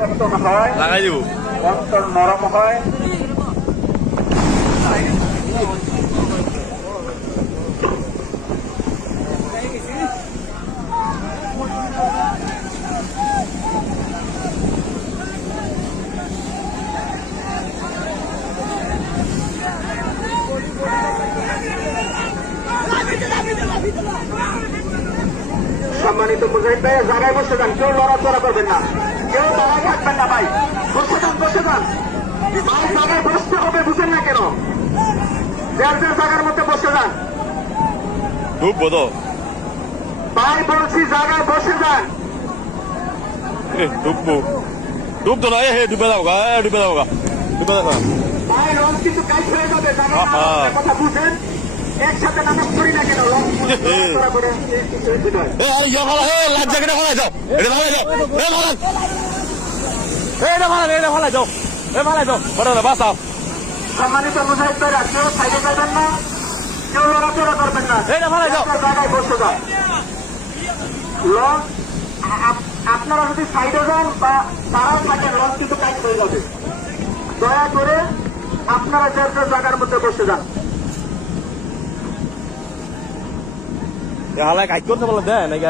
পরিবর্তন হয়, লাগাই দিব অন্তর নরম হয়। সম্মানিত মুজাহিদ ভাই, জায়গায় বসে যান, কেউ লড়াচড়া করবেন না, কেউ দাঁড়ায় থাকবেন না ভাই, বসে যান বসে যান ভাই, জায়গায় বসতে হবে, বুঝেন না কেন? যার যার জায়গার মধ্যে বসে যান ঢুকবো তো ভাই, বলছি জায়গায় বসে যান। ঢুকবো ঢুকতো না হে ডুবে যাও গা ডুবে যাও গা ডুবে যাও ভাই লঞ্চ কিন্তু কাজ হয়ে যাবে, জায়গায় দাঁড়ানোর কথা বুঝেন। একসাথে নামাজ পড়ি না কেন? লঞ্চ লড়াচড়া করে কিছু হয়েছে নয়। লাভ জায়গাটা ভালো যাও এটা ভালো যাও এটা ভালো যাও এ ভালো যাও বড় বাসাও সম্মানিত মুজাহিদ ভাইরা, কেউ সাইডে যাবেন না, কেউ লড়াচড়া করবেন না, এই না, ভালো যাও। একটা জায়গায় বসে যান। লঞ্চ আপনারা যদি সাইডে যান বা তারাও থাকেন, লঞ্চ কিন্তু কাজ হয়ে যাবে। দয়া করে আপনারা যে জায়গার মধ্যে বসে যান। হালায় কাজ করতে বলে দেয় নাকি